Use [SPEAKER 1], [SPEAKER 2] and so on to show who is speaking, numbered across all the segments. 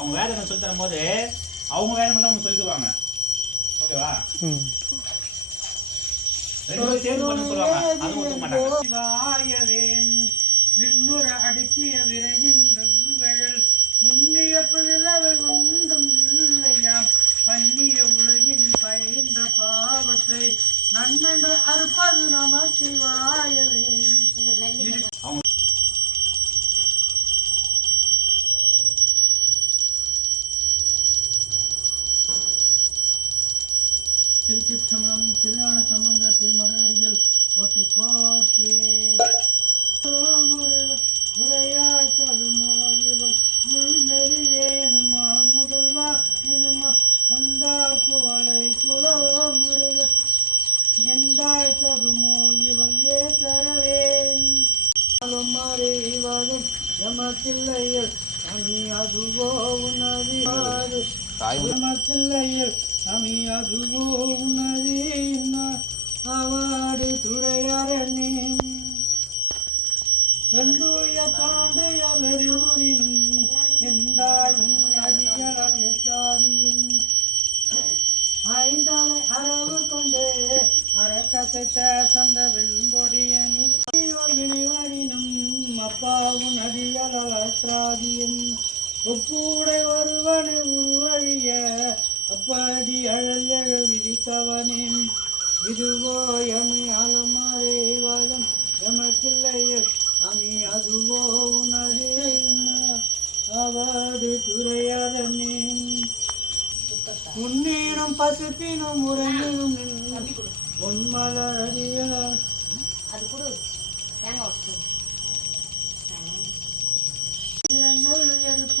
[SPEAKER 1] அவங்க வேதனை சொல்லி தரும் போது அவங்க வேலை மட்டும் அவங்க சொல்லி தருவாங்க ஓகேவா?
[SPEAKER 2] ம்.
[SPEAKER 1] ரெண்டு பேரும் சேர்ந்து பண்ண சொல்லுவாங்க. அது ஒத்துக்க மாட்டாங்க.
[SPEAKER 3] அடுக்கிய விரையின் திருச்சிற்றம்பலம் திருஞான சம்பந்த திருமலடிகள் போற்றி. போற்றி உரையாய் தகுமோ இவள் முள்மெறி வேணுமா? முதல்வா எனுமா வந்தார் குவளை குலோ முருக எந்தாய் தகுமோ இவள் ஏ தரவேன்? மறைவதும் எமக்கில்லையில் அணி அதுவோ உணவியாது எமக்கில்லையில் அமி அதுவோ உணவி அவாடு துடையரணே வெந்தூய பாண்டைய வெறுவுரினும் எந்தாயும் அறியலாம் எட்டாதியும். ஐந்தாலை அரவு கொண்டு அரக்கசைத்த சந்த வெண்பொடியனி வினிவரினும் அப்பாவும் அடிகளாதியன் ஒப்பூடை ஒருவனை உருவழிய அப்படி அழல் எழ விதித்தவனே இதுவோ எமை அலமறை வாதம் எமக்கில்லையே அமி அதுவோ உணரே அவடு துறையரணே உன்னீனும் பசுப்பினும் உறங்கினும் உன்மலர் அடிய
[SPEAKER 4] அது கொடு. தேங்காய்
[SPEAKER 3] எடுப்ப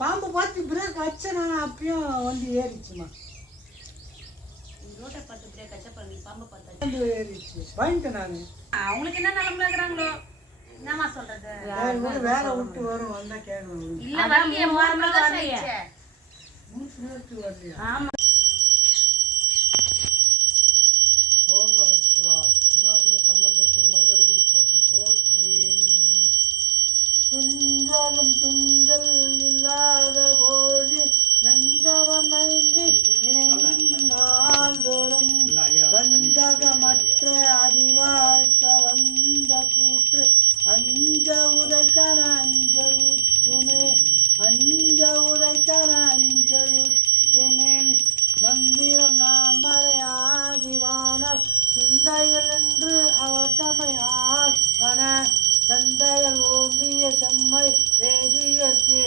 [SPEAKER 3] பாம்பு பார்த்து பிரேக் அடிச்சனா அப்பயும் வந்து ஏறிச்சுமா?
[SPEAKER 4] ரோட்டை பார்த்து பிரேக் அடிச்சா பாருங்க பாம்பை பார்த்து
[SPEAKER 3] வந்து ஏறிச்சு. பயந்துட்டேன் நான்.
[SPEAKER 4] அவங்களுக்கு என்ன நிலம இருக்கிறாங்களோ என்னம்மா சொல்றது?
[SPEAKER 3] வேற விட்டு வரும் வந்தா கேட்கணும்
[SPEAKER 4] இல்ல வரலையா? ஆமா.
[SPEAKER 3] செம்மையார் வன சந்தையல் ஓம்பிய செம்மை வேதியற்கு